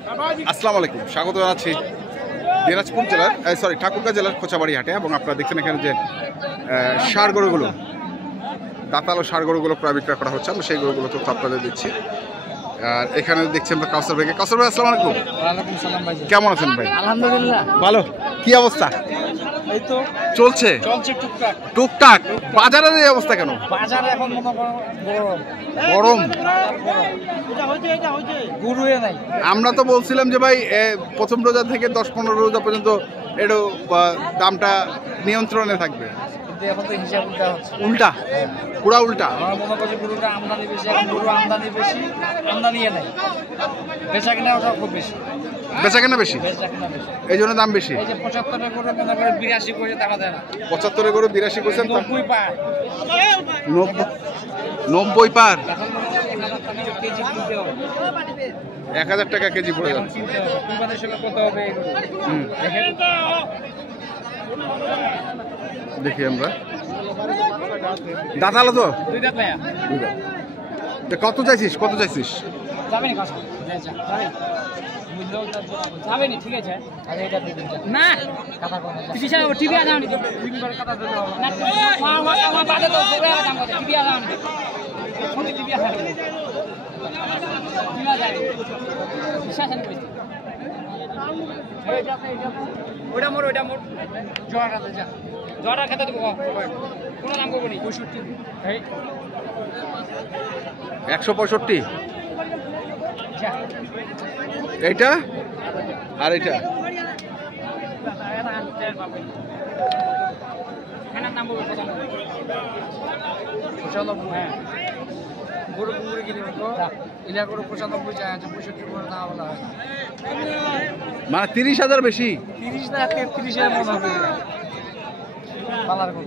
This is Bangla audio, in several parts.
আসসালামু আলাইকুম, স্বাগত জানাচ্ছি দিনাজপুর জেলার ঠাকুরগাঁ জেলার খোঁচাবাড়ি হাটে। এবং আপনারা দেখছেন এখানে যে ষাঁড় গরুগুলো, দাঁতালো ষাঁড় গরুগুলো প্রায় বিক্রয় করা হচ্ছে। আমি সেই গরুগুলো তথ্য আপনাদের দিচ্ছি। আর এখানে দেখছি আমরা কাউসার ভাইকে। কাউসার ভাই আসসালামু আলাইকুম। ওয়ালাইকুম সালাম ভাই। কেমন আছেন ভাই? আলহামদুলিল্লাহ ভালো। কি অবস্থা? এই তো চলছে টুকটাক। টুকটাক। বাজারের এই অবস্থা কেন? বাজারে এখন মনে করো গরম। গুরুয়ে নাই। আমরা তো বলছিলাম যে ভাই প্রথম রোজা থেকে 10-15 রোজা পর্যন্ত একটু দামটা নিয়ন্ত্রণে থাকবে। কিন্তু এখন তো হিসাব উল্টা হচ্ছে। উল্টা, পুরা উল্টা। আমার মনে করছি গরুটা আমদানি বেশি, এখন গরু আমদানি বেশি, আমদানি নাই, বেচা কেনা ওটা খুব বেশি। বেচা কেনা বেশি, বেচা কেনা বেশি, এই জন্য দাম বেশি। এই যে 75 গরু মনে করে 82 করে টাকা দেয় না। 75 গরু 82 করছেন, 90 পায়। 90 পার। কেজি কিনতে হবে, 1000 টাকা কেজি পড়ে যাচ্ছে। কুরবানির সময় কত হবে এগুলো? দেখি আমরা দাঁতালো তো দুই দাঁত ভাইয়া। কত চাইছিস? কত চাইছিস? যাবেনি কষ্ট যাবেনি, ঠিক আছে। আরে এটা দিন না কথা কোন টিভি আছে, টিভি আছে আমি তিনবার কথা দিতে হবে না। আমার বাদে তো পুরো কাম করে টিভি আছে আমি ছোট টিভি আছে দিনা যায় বিশ্বাস নেই কইছি। ওটা মোর জোড়া দে যা, জোড়া খেতে দেবো কোন নাম করবো নি 65 এই 165। এইটা আর এইটা নাম বলবো 95। হ্যাঁ গরু কুকুরে কিনে নিবো ইলা গরু 95 চাই আছে, 65 করে না বলা হয়। মানে 30,000 বেশি। 30 না 33 এর মন হবে পালার গরু।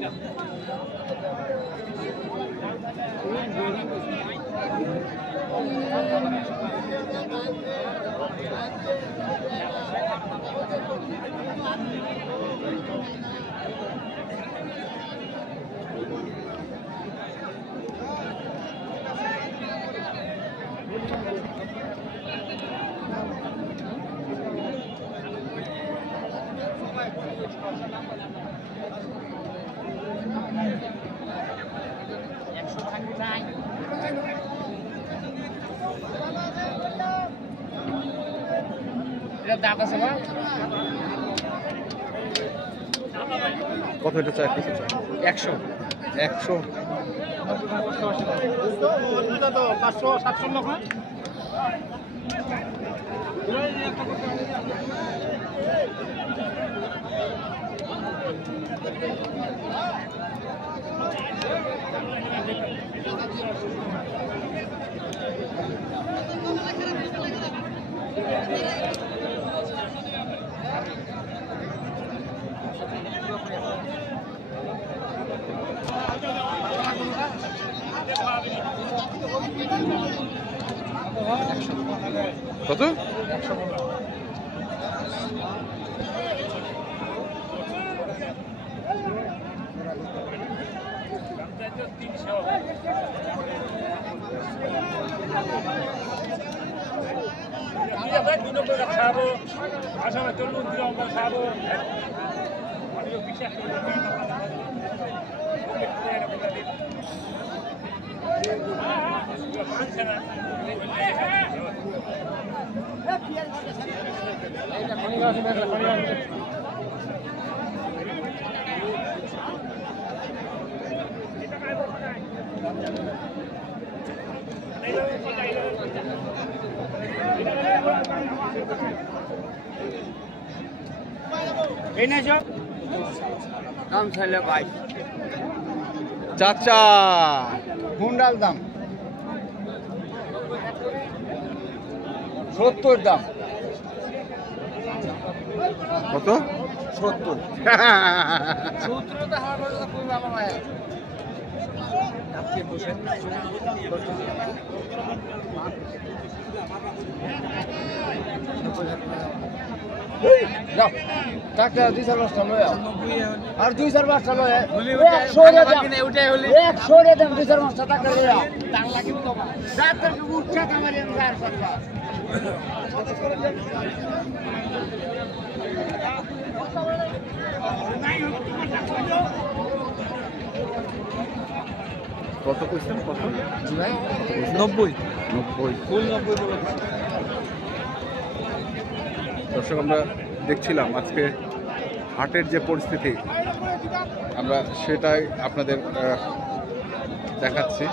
দাঁত আছে না কত এটা চাই? 100 100। 500-700 লোক না। কত? 100 বলো। এই না সব দাম চাইলে ভাই চাচা হুন্ডাল দাম 70 দাম। কত? 70 তো হাওয়া করে তো কই বাবা ভাই আপনি বসেন যাও টাকা 2-4 লয় আর 2-4 লয় 100 টাকা 2-4 টাকা লয় তার লাগি তো রাতের উঠছে কামারে 4 কত কইছেন? কত? 90 90। ফুল 90 বলে। দর্শক আমরা দেখছিলাম আজকে হাটের যে পরিস্থিতি, আমরা সেটাই আপনাদের দেখাচ্ছি।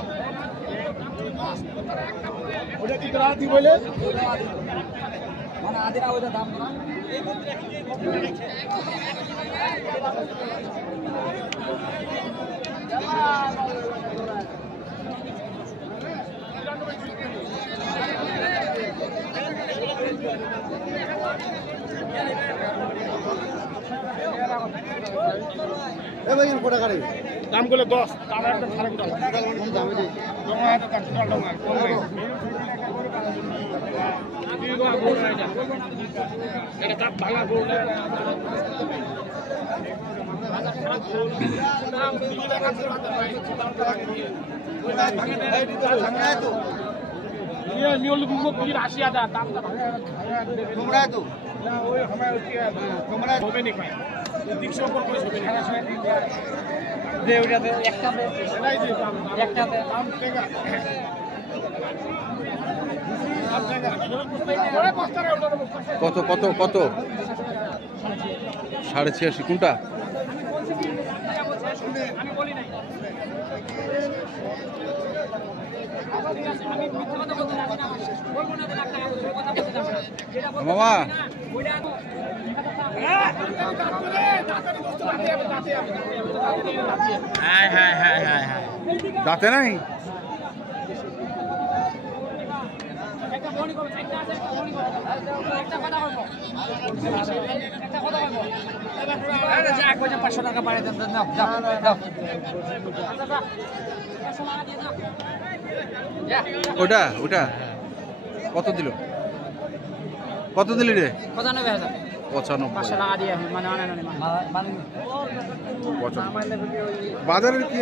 দাম গুলো 10, দাম একদম খারাপ দাম। ডোঙা হাতে কাট ডোঙা কমবে। এটা দাম ভাঙা গোল। ये मियोल गुगो की 80,000 दाम का তোমরা তো না ওই আমার তোমরা হবে নি ভাই 300 উপর করে হবে না দে ওটাতে একটাতে নাই যে দাম একটাতে দাম টাকা দাম টাকা ওরে বস্তা রে ওটা বস্তা কত কত কত? 86.5 কোনটা? আমি বলি নাই আমি মিথ্যা কথা বলতে জানি না বলবো না লাখ টাকা বলবো কথা বলতে জানি না যেটা বলবো মামা ওইটা high high high high high দাঁতে নাই? একটা মনি করো একটা আছে একটা মনি করো একটা কথা বলবো একটা কথা বলবো আরে যা কইছে 500 টাকা বাড়াই দেন দাও দাও দাও আচ্ছা দাও 500 টাকা দিয়ে দাও ওটা ওটা কত দিল? কত দিলি রে? 95,000 95। 500 টাকা দিয়ে মানে মানে 95। বাজারের কি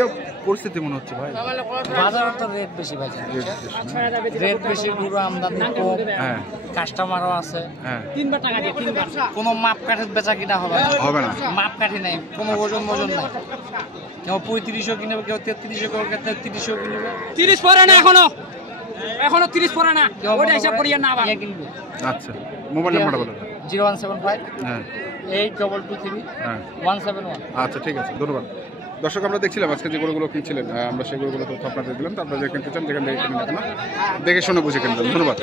পরিস্থিতি মনে হচ্ছে ভাই? বাজারে তো রেট বেশি ভাই রেট বেশি পুরো আমদানি কম হ্যাঁ কাস্টমারও আছে হ্যাঁ। 3বার টাকা দিয়ে 3বার কোনো মাপ কাঠের বেচা কিনা হবে না হবে না। মাপ কাঠি নাই কোনো ওজন নাই কেউ 3500 কিনবে কেউ 3300 কেউ 3300 কিনবে 30 পরে না এখনো 30 পরে না ওটা হিসাব করিয়া না আবার কিনবে আচ্ছা মোবাইল নাম্বারটা বলো। 0175 হ্যাঁ 8223 হ্যাঁ 171 আচ্ছা ঠিক আছে, ধন্যবাদ। দর্শক আমরা দেখছিলাম আজকে যে গরুগুলো কিনছিলেন, আমরা সেই গরুগুলো তথ্য আপনাদের দিলাম। তো আপনারা যে কিনতে চান যেখান থেকে কিনবেন না কেন দেখে শুনে বুঝে কিনবেন। ধন্যবাদ।